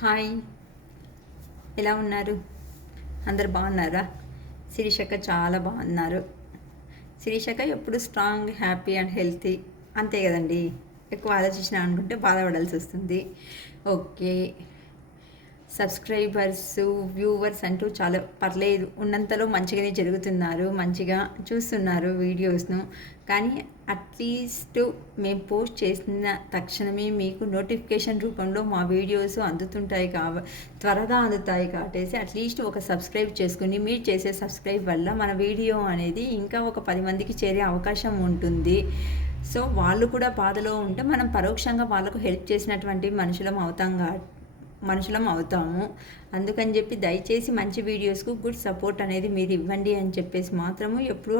Hi, ఎలా ఉన్నారు? అందరు బాగున్నారా? శిరీషక్క చాలా బాగున్నారు. శిరీషక్క ఎప్పుడు స్ట్రాంగ్, హ్యాపీ అండ్ హెల్తీ అంతే కదండి. ఎక్కువ ఆలోచించిన అనుకుంటే బాధపడాల్సి వస్తుంది. ఓకే, సబ్స్క్రైబర్స్, వ్యూవర్స్ అంటూ చాలా పర్లేదు, ఉన్నంతలో మంచిగానే జరుగుతున్నారు, మంచిగా చూస్తున్నారు వీడియోస్ను. కానీ అట్లీస్ట్ మేము పోస్ట్ చేసిన తక్షణమే మీకు నోటిఫికేషన్ రూపంలో మా వీడియోస్ అందుతుంటాయి త్వరగా అందుతాయి కాబట్టేసి అట్లీస్ట్ ఒక సబ్స్క్రైబ్ చేసుకుని, మీరు చేసే సబ్స్క్రైబ్ వల్ల మన వీడియో అనేది ఇంకా ఒక 10 మందికి చేరే అవకాశం ఉంటుంది. సో వాళ్ళు కూడా బాధలో ఉంటే మనం పరోక్షంగా వాళ్ళకు హెల్ప్ చేసినటువంటి మనుషులం అవుతాము. అందుకని చెప్పి దయచేసి మంచి వీడియోస్కు గుడ్ సపోర్ట్ అనేది మీరు ఇవ్వండి అని చెప్పేసి మాత్రము ఎప్పుడూ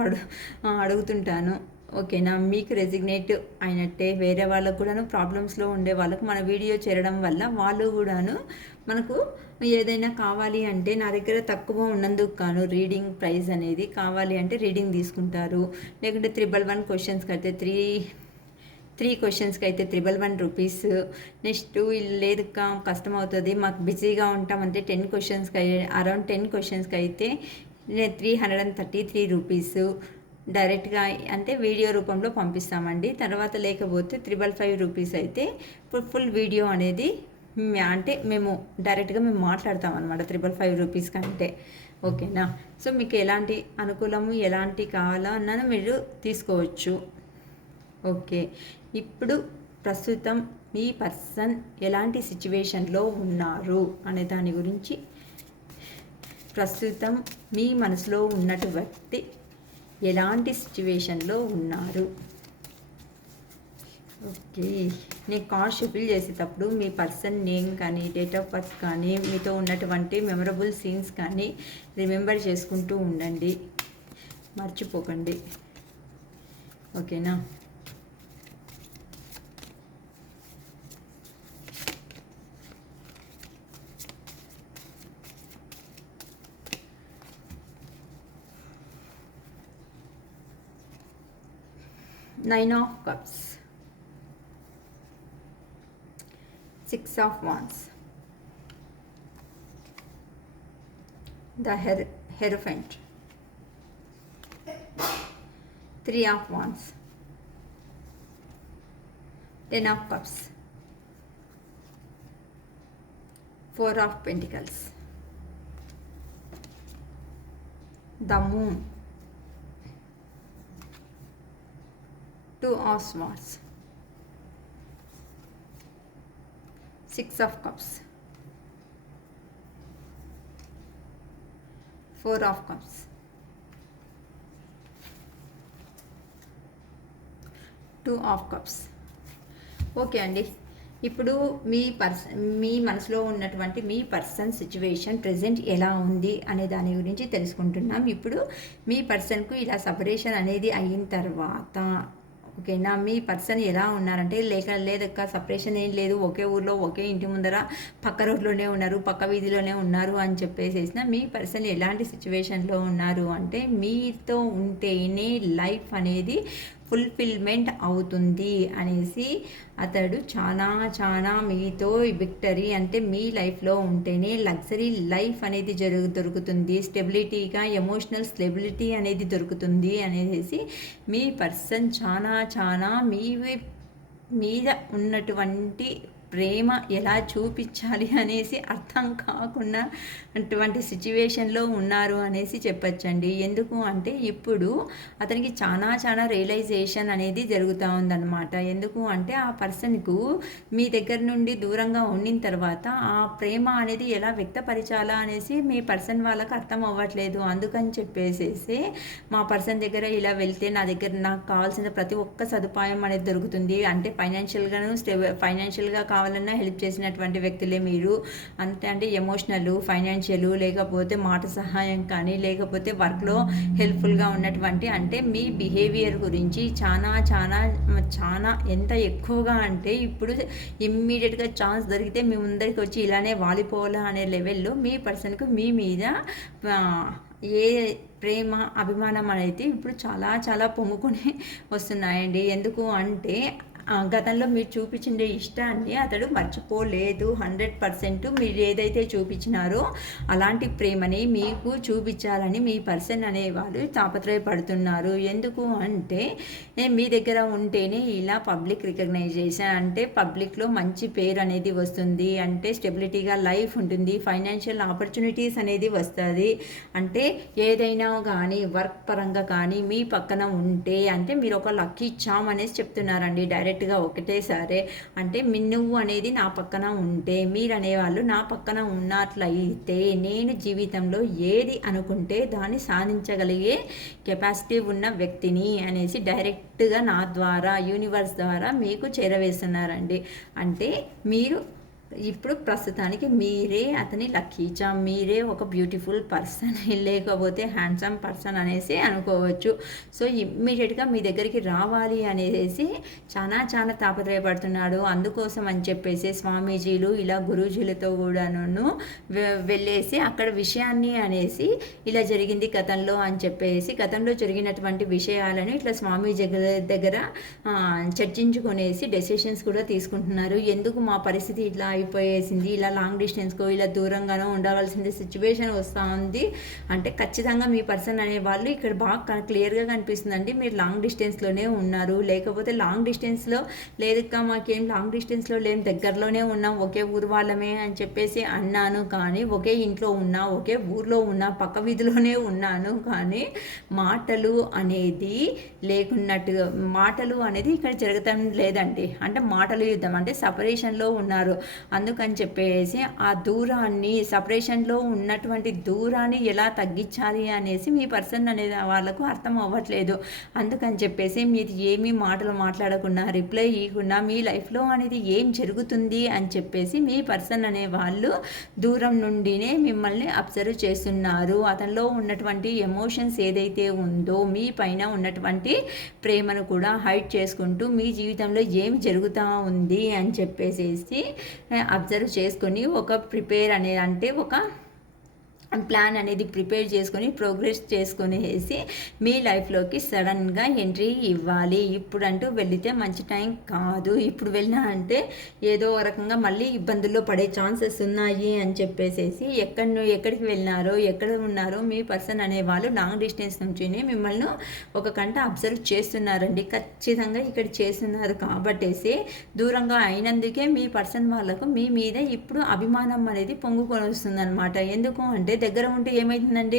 అడుగుతుంటాను. ఓకేనా? మీకు రెసిగ్నేట్ అయినట్టే వేరే వాళ్ళకు కూడాను ప్రాబ్లమ్స్లో ఉండే వాళ్ళకు మన వీడియో చేరడం వల్ల వాళ్ళు కూడాను మనకు ఏదైనా కావాలి అంటే నా దగ్గర తక్కువ ఉన్నందుకు కాను రీడింగ్ ప్రైస్ అనేది కావాలి అంటే రీడింగ్ తీసుకుంటారు. లేకుంటే 111 క్వశ్చన్స్కి అయితే త్రీ క్వశ్చన్స్కి అయితే 111 రూపీస్. నెక్స్ట్ లేదు కష్టం అవుతుంది, మాకు బిజీగా ఉంటామంటే 10 క్వశ్చన్స్కి అరౌండ్ 10 క్వశ్చన్స్కి అయితే 333 రూపీస్ డైరెక్ట్గా అంటే వీడియో రూపంలో పంపిస్తామండి. తర్వాత లేకపోతే 555 రూపీస్ అయితే ఫుల్ వీడియో అనేది అంటే మేము డైరెక్ట్గా మాట్లాడతాం అనమాట 555 రూపీస్ కంటే. ఓకేనా? సో మీకు ఎలాంటి అనుకూలము ఎలాంటి కావాలో అన్నది మీరు తీసుకోవచ్చు. ఓకే, ఇప్పుడు ప్రస్తుతం మీ పర్సన్ ఎలాంటి సిచ్యువేషన్లో ఉన్నారు అనే దాని గురించి, ప్రస్తుతం మీ మనసులో ఉన్నటువంటి వ్యక్తి ఎలాంటి సిచ్యువేషన్లో ఉన్నారు. ఓకే, నేను కార్డ్ షఫిల్ చేసేటప్పుడు మీ పర్సన్ నేమ్ కానీ డేట్ ఆఫ్ బర్త్ కానీ మీతో ఉన్నటువంటి మెమరబుల్ సీన్స్ కానీ రిమెంబర్ చేసుకుంటూ ఉండండి, మర్చిపోకండి. ఓకేనా? Nine of Cups, Six of Wands, the Hierophant, Three of Wands, Ten of Cups, Four of Pentacles, the Moon, Two of Swords, Six of Cups, Four of Cups, Two of Cups. Okay అండి, ఇప్పుడు మీ మనసులో ఉన్నటువంటి మీ person situation present ఎలా ఉంది అనే దాని గురించి తెలుసుకుంటున్నాం. ఇప్పుడు మీ పర్సన్కు ఇలా సపరేషన్ అనేది అయిన తర్వాత ఓకేనా, మీ పర్సన్ ఎలా ఉన్నారంటే లేదక్క సపరేషన్ ఏం లేదు, ఒకే ఊర్లో ఒకే ఇంటి ముందర పక్క రోడ్లోనే ఉన్నారు, పక్క వీధిలోనే ఉన్నారు అని చెప్పేసేసిన మీ పర్సన్ ఎలాంటి సిచ్యువేషన్లో ఉన్నారు అంటే మీతో ఉంటేనే లైఫ్ అనేది ఫుల్ఫిల్మెంట్ అవుతుంది అనేసి అతడు చాలా మీతో విక్టరీ అంటే మీ లైఫ్లో ఉంటేనే లగ్జరీ లైఫ్ అనేది దొరుకుతుంది, స్టెబిలిటీగా ఎమోషనల్ స్టెబిలిటీ అనేది దొరుకుతుంది అనేసి మీ పర్సన్ చాలా మీ మీద ఉన్నటువంటి ప్రేమ ఎలా చూపించాలి అనేసి అర్థం కాకుండా అటువంటి సిచ్యువేషన్లో ఉన్నారు అనేసి చెప్పచ్చండి. ఎందుకు అంటే ఇప్పుడు అతనికి చాలా రియలైజేషన్ అనేది జరుగుతూ ఉందన్నమాట. ఎందుకు అంటే ఆ పర్సన్కు మీ దగ్గర నుండి దూరంగా ఉండిన తర్వాత ఆ ప్రేమ అనేది ఎలా వ్యక్తపరచాలా అనేసి మీ పర్సన్ వాళ్ళకి అర్థం అవ్వట్లేదు. అందుకని చెప్పేసేసి మా పర్సన్ దగ్గర ఇలా వెళ్తే నాకు కావాల్సిన ప్రతి ఒక్క సదుపాయం అనేది దొరుకుతుంది అంటే ఫైనాన్షియల్గా కావాలన్నా హెల్ప్ చేసినటువంటి వ్యక్తులే మీరు. అంటే ఎమోషనల్, ఫైనాన్షియల్, లేకపోతే మాట సహాయం కానీ, లేకపోతే వర్క్లో హెల్ప్ఫుల్గా ఉన్నటువంటి అంటే మీ బిహేవియర్ గురించి చాలా ఎంత ఎక్కువగా అంటే ఇప్పుడు ఇమ్మీడియట్గా ఛాన్స్ దొరికితే మీ ముందరికి వచ్చి ఇలానే వాలిపోవాలా అనే లెవెల్లో మీ పర్సన్కు మీ మీద ఏ ప్రేమ అభిమానం అనేది ఇప్పుడు చాలా పొంగుకొని వస్తున్నాయండి. ఎందుకు అంటే గతంలో మీరు చూపించే ఇష్టాన్ని అతడు మర్చిపోలేదు. 100% మీరు ఏదైతే చూపించినారో అలాంటి ప్రేమని మీకు చూపించాలని మీ పర్సన్ అనేవాళ్ళు తాపత్రయపడుతున్నారు. ఎందుకు అంటే మీ దగ్గర ఉంటేనే ఇలా పబ్లిక్ రికగ్నైజేషన్ అంటే పబ్లిక్లో మంచి పేరు అనేది వస్తుంది, అంటే స్టెబిలిటీగా లైఫ్ ఉంటుంది, ఫైనాన్షియల్ ఆపర్చునిటీస్ అనేది వస్తుంది. అంటే ఏదైనా కానీ వర్క్ పరంగా కానీ మీ పక్కన ఉంటే అంటే మీరు ఒక లక్కీ చామ్ అనేసి చెప్తున్నారండి డైరెక్ట్గా ఒకటేసారి. అంటే నువ్వు అనేది నా పక్కన ఉంటే, మీరు అనేవాళ్ళు నా పక్కన ఉన్నట్లయితే నేను జీవితంలో ఏది అనుకుంటే దాన్ని సాధించగలిగే కెపాసిటీ ఉన్న వ్యక్తిని అనేసి డైరెక్ట్గా నా ద్వారా యూనివర్స్ ద్వారా మీకు చేరవేస్తున్నారండి. అంటే మీరు ఇప్పుడు ప్రస్తుతానికి మీరే అతని లక్కీ చామ్, మీరే ఒక బ్యూటిఫుల్ పర్సన్ లేకపోతే హ్యాండ్సమ్ పర్సన్ అనేసి అనుకోవచ్చు. సో ఇమ్మీడియట్గా మీ దగ్గరికి రావాలి అనేసి చాలా చాలా తాపత్రయపడుతున్నాడు. అందుకోసం అని చెప్పేసి స్వామీజీలు ఇలా గురూజీలతో కూడాను వెళ్ళేసి అక్కడ విషయాన్ని అనేసి ఇలా జరిగింది గతంలో అని చెప్పేసి గతంలో జరిగినటువంటి విషయాలను ఇట్లా స్వామీజీ దగ్గర చర్చించుకునేసి డెసిషన్స్ కూడా తీసుకుంటున్నారు. ఎందుకు మా పరిస్థితి ఇట్లా అయిపోయేసింది, ఇలా లాంగ్ డిస్టెన్స్కో ఇలా దూరంగానో ఉండవలసిన సిచ్యువేషన్ వస్తూ ఉంది అంటే ఖచ్చితంగా మీ పర్సన్ అనే వాళ్ళు ఇక్కడ బాగా క్లియర్గా కనిపిస్తుందండి. మీరు లాంగ్ డిస్టెన్స్లోనే ఉన్నారు, లేకపోతే లాంగ్ డిస్టెన్స్లో లేదుగా మాకేం లాంగ్ డిస్టెన్స్లో లేం, దగ్గరలోనే ఉన్నాం, ఒకే ఊరు వాళ్ళమే అని చెప్పేసి అన్నాను. కానీ ఒకే ఇంట్లో ఉన్నా, ఒకే ఊర్లో ఉన్నా, పక్క వీధిలోనే ఉన్నాను, కానీ మాటలు అనేది లేకున్నట్టుగా మాటలు అనేది ఇక్కడ జరగటం లేదండి. అంటే మాటలు యుద్ధం అంటే సపరేషన్లో ఉన్నారు. అందుకని చెప్పేసి ఆ దూరాన్ని సపరేషన్లో ఉన్నటువంటి దూరాన్ని ఎలా తగ్గించాలి అనేసి మీ పర్సన్ అనేది వాళ్ళకు అర్థం అవ్వట్లేదు. అందుకని చెప్పేసి మీరు ఏమీ మాటలు మాట్లాడకుండా రిప్లై ఇవ్వకుండా మీ లైఫ్లో అనేది ఏం జరుగుతుంది అని చెప్పేసి మీ పర్సన్ అనే వాళ్ళు దూరం నుండినే మిమ్మల్ని అబ్జర్వ్ చేస్తున్నారు. అతనిలో ఉన్నటువంటి ఎమోషన్స్ ఏదైతే ఉందో మీ పైన ఉన్నటువంటి ప్రేమను కూడా హైడ్ చేసుకుంటూ మీ జీవితంలో ఏమి జరుగుతూ ఉంది అని చెప్పేసి అబ్జర్వ్ చేసుకొని ఒక ప్రిపేర్ అనే అంటే ఒక ప్లాన్ అనేది ప్రిపేర్ చేసుకొని ప్రోగ్రెస్ చేసుకునేసి మీ లైఫ్లోకి సడన్గా ఎంట్రీ ఇవ్వాలి. ఇప్పుడంటూ వెళితే మంచి టైం కాదు. ఇప్పుడు వెళ్ళినా అంటే ఏదో రకంగా మళ్ళీ ఇబ్బందుల్లో పడే ఛాన్సెస్ ఉన్నాయి అని చెప్పేసి ఎక్కడికి వెళ్ళినారో ఎక్కడ ఉన్నారో మీ పర్సన్ అనేవాళ్ళు లాంగ్ డిస్టెన్స్ నుంచి మిమ్మల్ని ఒక కంట అబ్జర్వ్ చేస్తున్నారండి. ఖచ్చితంగా ఇక్కడ చేస్తున్నారు కాబట్టేసి దూరంగా అయినందుకే మీ పర్సన్ వాళ్ళకు మీ మీద ఇప్పుడు అభిమానం అనేది పొంగుకొని వస్తుంది అనమాట. ఎందుకు అంటే దగ్గర ఉంటే ఏమవుతుందండి,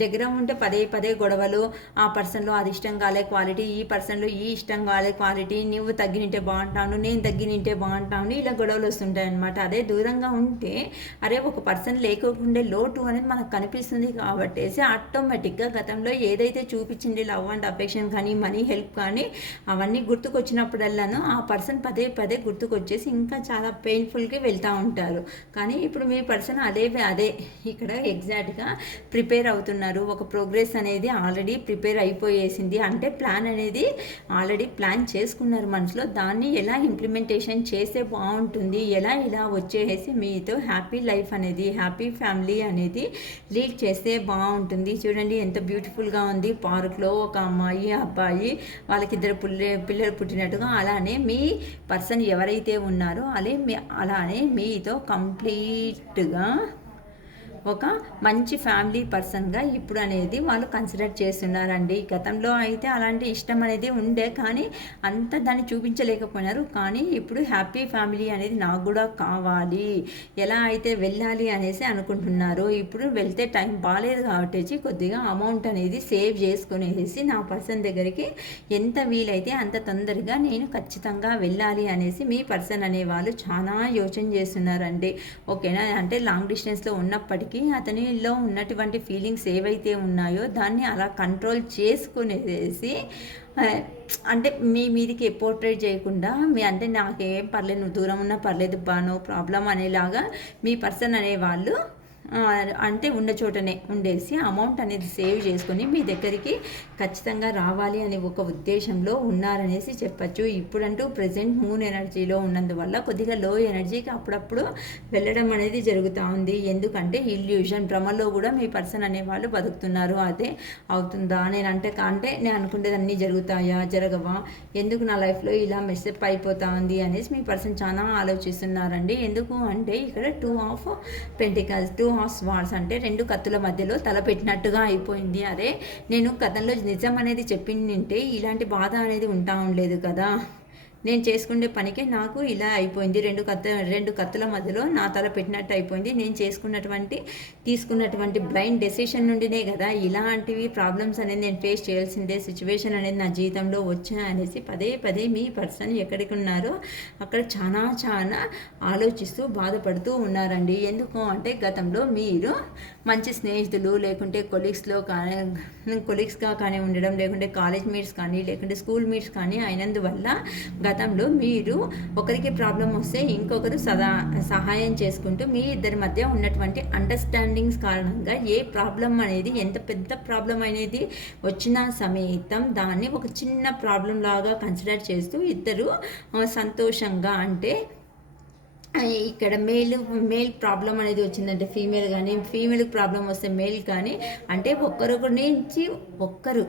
దగ్గర ఉంటే పదే పదే గొడవలు, ఆ పర్సన్లో అది ఇష్టం కాలే క్వాలిటీ, ఈ పర్సన్లో ఈ ఇష్టం కాలే క్వాలిటీ, నువ్వు తగ్గినింటే బాగుంటాను, నేను తగ్గినింటే బాగుంటాను, ఇలా గొడవలు వస్తుంటాయి అనమాట. అదే దూరంగా ఉంటే అరే ఒక పర్సన్ లేకుండే లోటు అనేది మనకు కనిపిస్తుంది కాబట్టి ఆటోమేటిక్గా గతంలో ఏదైతే చూపించింది లవ్ అండ్ అఫెక్షన్ కానీ మనీ హెల్ప్ కానీ అవన్నీ గుర్తుకొచ్చినప్పుడల్లాను ఆ పర్సన్ పదే పదే గుర్తుకొచ్చేసి ఇంకా చాలా పెయిన్ఫుల్గా వెళ్తూ ఉంటారు. కానీ ఇప్పుడు మీ పర్సన్ అదే ఇక్కడ ఎగ్జాక్ట్గా ప్రిపేర్ అవుతున్నారు. ఒక ప్రోగ్రెస్ అనేది ఆల్రెడీ ప్రిపేర్ అయిపోయేసింది. అంటే ప్లాన్ అనేది ఆల్రెడీ ప్లాన్ చేసుకున్నారు మనసులో. దాన్ని ఎలా ఇంప్లిమెంటేషన్ చేస్తే బాగుంటుంది, ఇలా వచ్చేసి మీతో హ్యాపీ లైఫ్ అనేది హ్యాపీ ఫ్యామిలీ అనేది లీడ్ చేస్తే బాగుంటుంది. చూడండి ఎంత బ్యూటిఫుల్గా ఉంది. పార్క్లో ఒక అమ్మాయి అబ్బాయి వాళ్ళకి ఇద్దరు పిల్లలు పుట్టినట్టుగా అలానే మీ పర్సన్ ఎవరైతే ఉన్నారో అలానే మీతో కంప్లీట్గా ఒక మంచి ఫ్యామిలీ పర్సన్గా ఇప్పుడు అనేది వాళ్ళు కన్సిడర్ చేస్తున్నారండి. గతంలో అయితే అలాంటి ఇష్టం అనేది ఉండే కానీ అంత దాన్ని చూపించలేకపోయినారు. కానీ ఇప్పుడు హ్యాపీ ఫ్యామిలీ అనేది నాకు కూడా కావాలి, ఎలా అయితే వెళ్ళాలి అనేసి అనుకుంటున్నారు. ఇప్పుడు వెళ్తే టైం బాగాలేదు కాబట్టి కొద్దిగా అమౌంట్ అనేది సేవ్ చేసుకునేసి నా పర్సన్ దగ్గరికి ఎంత వీలైతే అంత తొందరగా నేను ఖచ్చితంగా వెళ్ళాలి అనేసి మీ పర్సన్ అనేవాళ్ళు చాలా యోచన చేస్తున్నారండి. ఓకేనా, అంటే లాంగ్ డిస్టెన్స్లో ఉన్నప్పటికీ అతనిలో ఉన్నటువంటి ఫీలింగ్స్ ఏవైతే ఉన్నాయో దాన్ని అలా కంట్రోల్ చేసుకునేసి అంటే మీ మీదికి పోర్ట్రేట్ చేయకుండా అంటే నాకేం పర్లేదు, నువ్వు దూరం ఉన్నా పర్లేదు బా, నో ప్రాబ్లం అనేలాగా మీ పర్సన్ అనేవాళ్ళు అంటే ఉన్న చోటనే ఉండేసి అమౌంట్ అనేది సేవ్ చేసుకొని మీ దగ్గరికి ఖచ్చితంగా రావాలి అనే ఒక ఉద్దేశంలో ఉన్నారనేసి చెప్పచ్చు. ఇప్పుడంటూ ప్రజెంట్ మూన్ ఎనర్జీలో ఉన్నందువల్ల కొద్దిగా లో ఎనర్జీకి అప్పుడప్పుడు వెళ్ళడం అనేది జరుగుతూ ఉంది. ఎందుకంటే ఇల్యూషన్ భ్రమలో కూడా మీ పర్సన్ అనేవాళ్ళు బతుకుతున్నారు. అదే అవుతుందా నేను అనుకునేది అన్నీ జరుగుతాయా జరగవా, ఎందుకు నా లైఫ్లో ఇలా మెస్సప్ అయిపోతా ఉంది అనేసి మీ పర్సన్ చాలా ఆలోచిస్తున్నారండి. ఎందుకు అంటే ఇక్కడ 2 ఆఫ్ పెంటికల్స్, 2 ఆఫ్ స్వార్డ్స్ అంటే 2 కత్తుల మధ్యలో తల పెట్టినట్టుగా అయిపోయింది. అరే నేను కథంలో నిజం అనేది చెప్పింటే ఇలాంటి బాధ అనేది ఉంటా ఉండలేదు కదా, నేను చేసుకునే పనికి నాకు ఇలా అయిపోయింది. రెండు కత్తుల మధ్యలో నా తల పెట్టినట్టు అయిపోయింది. నేను తీసుకున్నటువంటి బ్లైండ్ డెసిషన్ నుండినే కదా ఇలాంటివి ప్రాబ్లమ్స్ అనేది నేను ఫేస్ చేయాల్సిందే సిచ్యువేషన్ అనేది నా జీవితంలో వచ్చాయనేసి పదే మీ పర్సన్ ఎక్కడికి ఉన్నారో అక్కడ చాలా ఆలోచిస్తూ బాధపడుతూ ఉన్నారండి. ఎందుకు అంటే గతంలో మీరు మంచి స్నేహితులు లేకుంటే కొలీగ్స్గా కానీ ఉండడం, లేకుంటే కాలేజ్ మీట్స్ కానీ లేకుంటే స్కూల్ మీట్స్ కానీ అయినందువల్ల గతంలో మీరు ఒకరికి ప్రాబ్లం వస్తే ఇంకొకరు సహాయం చేసుకుంటూ మీ ఇద్దరి మధ్య ఉన్నటువంటి అండర్స్టాండింగ్స్ కారణంగా ఏ ప్రాబ్లం అనేది ఎంత పెద్ద ప్రాబ్లం అనేది వచ్చినా సమేతం దాన్ని ఒక చిన్న ప్రాబ్లం లాగా కన్సిడర్ చేస్తూ ఇద్దరు సంతోషంగా అంటే ఇక్కడ మేల్ ప్రాబ్లం అనేది వచ్చిందంటే ఫీమేల్ ప్రాబ్లం వస్తే మేల్ కానీ అంటే ఒక్కరి నుంచి ఒక్కరు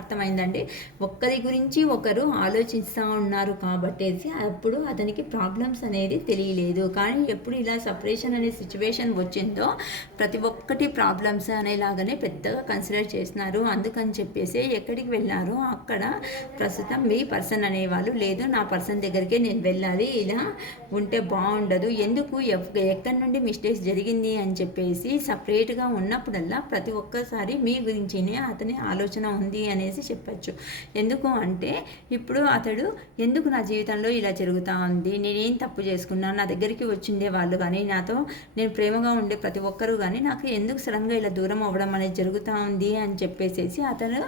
అర్థమైందండి, ఒక్కరి గురించి ఒకరు ఆలోచిస్తూ ఉన్నారు కాబట్టి అప్పుడు అతనికి ప్రాబ్లమ్స్ అనేది తెలియలేదు. కానీ ఎప్పుడు ఇలా సపరేషన్ అనే సిచ్యువేషన్ వచ్చిందో ప్రతి ఒక్కటి ప్రాబ్లమ్స్ అనేలాగానే పెద్దగా కన్సిడర్ చేస్తున్నారు. అందుకని చెప్పేసి ఎక్కడికి వెళ్ళారో అక్కడ ప్రస్తుతం మీ పర్సన్ అనేవాళ్ళు లేదు నా పర్సన్ దగ్గరికే నేను వెళ్ళాలి, ఇలా ఉంటే బాగుండదు, ఎందుకు ఎక్కడి నుండి మిస్టేక్స్ జరిగింది అని చెప్పేసి సపరేట్గా ఉన్నప్పుడల్లా ప్రతి ఒక్కసారి మీ గురించినే అతని ఆలోచన ఉంది అనేసి చెప్పచ్చు. ఎందుకు అంటే ఇప్పుడు అతడు ఎందుకు నా జీవితంలో ఇలా జరుగుతూ ఉంది, నేనేం తప్పు చేసుకున్నా, నా దగ్గరికి వచ్చిండే వాళ్ళు కానీ నాతో నేను ప్రేమగా ఉండే ప్రతి ఒక్కరూ కానీ నాకు ఎందుకు సడన్గా ఇలా దూరం అవ్వడం అనేది జరుగుతూ ఉంది అని చెప్పేసి అతను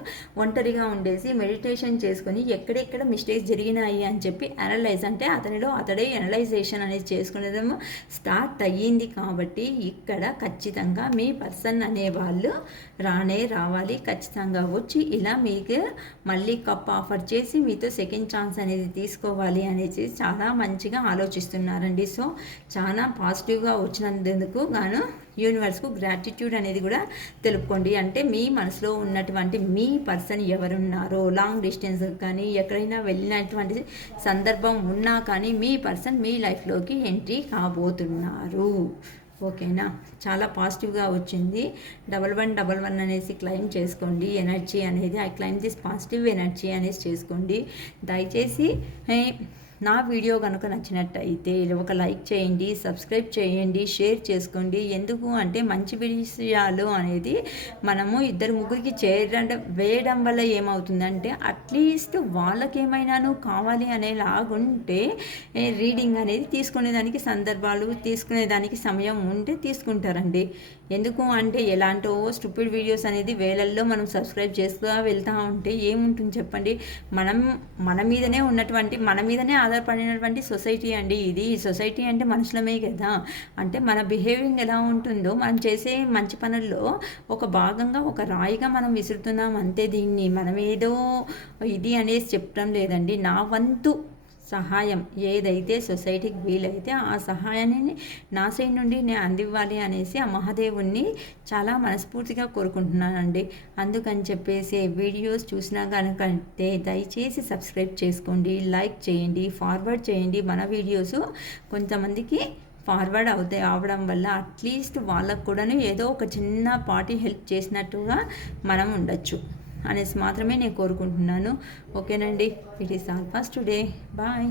ఒంటరిగా ఉండేసి మెడిటేషన్ చేసుకొని ఎక్కడెక్కడ మిస్టేక్స్ జరిగినాయి అని చెప్పి అనలైజ్ అంటే అతనిలో అతడే అనలైజేషన్ అనేది చేసుకునేదేమో స్టార్ట్ అయ్యింది. కాబట్టి ఇక్కడ ఖచ్చితంగా మీ పర్సన్ అనేవాళ్ళు రావాలి, ఖచ్చితంగా వచ్చి ఇలా మీకు మళ్ళీ కప్ ఆఫర్ చేసి మీతో సెకండ్ ఛాన్స్ అనేది తీసుకోవాలి అనేసి చాలా మంచిగా ఆలోచిస్తున్నారండి. సో చాలా పాజిటివ్గా వచ్చినందుకు గాను యూనివర్స్కు గ్రాటిట్యూడ్ అనేది కూడా తెలుపుకోండి. అంటే మీ మనసులో ఉన్నటువంటి మీ పర్సన్ ఎవరున్నారో లాంగ్ డిస్టెన్స్ కానీ ఎక్కడైనా వెళ్ళినటువంటి సందర్భం ఉన్నా కానీ మీ పర్సన్ మీ లైఫ్లోకి ఎంట్రీ కాబోతున్నారు. ఓకేనా, చాలా పాజిటివ్గా వచ్చింది. 1111 అనేసి క్లెయిమ్ చేసుకోండి. ఎనర్జీ అనేది I claim this positive energy అనేసి చేసుకోండి. దయచేసి నా వీడియో కనుక నచ్చినట్టయితే ఒక లైక్ చేయండి, సబ్స్క్రైబ్ చేయండి, షేర్ చేసుకోండి. ఎందుకు అంటే మంచి విషయాలు అనేది మనము ఇద్దరు ముగ్గురికి వేయడం వల్ల ఏమవుతుందంటే అట్లీస్ట్ వాళ్ళకేమైనాను కావాలి అనేలాగుంటే రీడింగ్ అనేది తీసుకునేదానికి సమయం ఉంటే తీసుకుంటారండి. ఎందుకు అంటే ఎలాంటో స్టూపిడ్ వీడియోస్ అనేది వేలల్లో మనం సబ్స్క్రైబ్ చేస్తూ వెళ్తూ ఉంటే ఏముంటుంది చెప్పండి. మన మీదనే ఆధారపడినటువంటి సొసైటీ అండి ఇది. సొసైటీ అంటే మనుషులమే కదా, అంటే మన బిహేవింగ్ ఎలా ఉంటుందో మనం చేసే మంచి పనుల్లో ఒక భాగంగా ఒక రాయిగా మనం విసురుతున్నాం అంతే. దీన్ని మనం ఏదో ఇది అనేసి చెప్పడం లేదండి. నా వంతు సహాయం ఏదైతే సొసైటీకి వీలైతే ఆ సహాయాన్ని నా సైడ్ నుండి నేను అందివ్వాలి అనేసి ఆ మహాదేవుణ్ణి చాలా మనస్ఫూర్తిగా కోరుకుంటున్నానండి. అందుకని చెప్పేసి వీడియోస్ చూసినా కనుకంటే దయచేసి సబ్స్క్రైబ్ చేసుకోండి, లైక్ చేయండి, ఫార్వర్డ్ చేయండి. మన వీడియోస్ కొంతమందికి ఫార్వర్డ్ అవడం వల్ల అట్లీస్ట్ వాళ్ళకు కూడాను ఏదో ఒక చిన్న పార్టీ హెల్ప్ చేసినట్టుగా మనం ఉండొచ్చు అనేసి మాత్రమే నేను కోరుకుంటున్నాను. ఓకేనండి, it is all first today. Bye.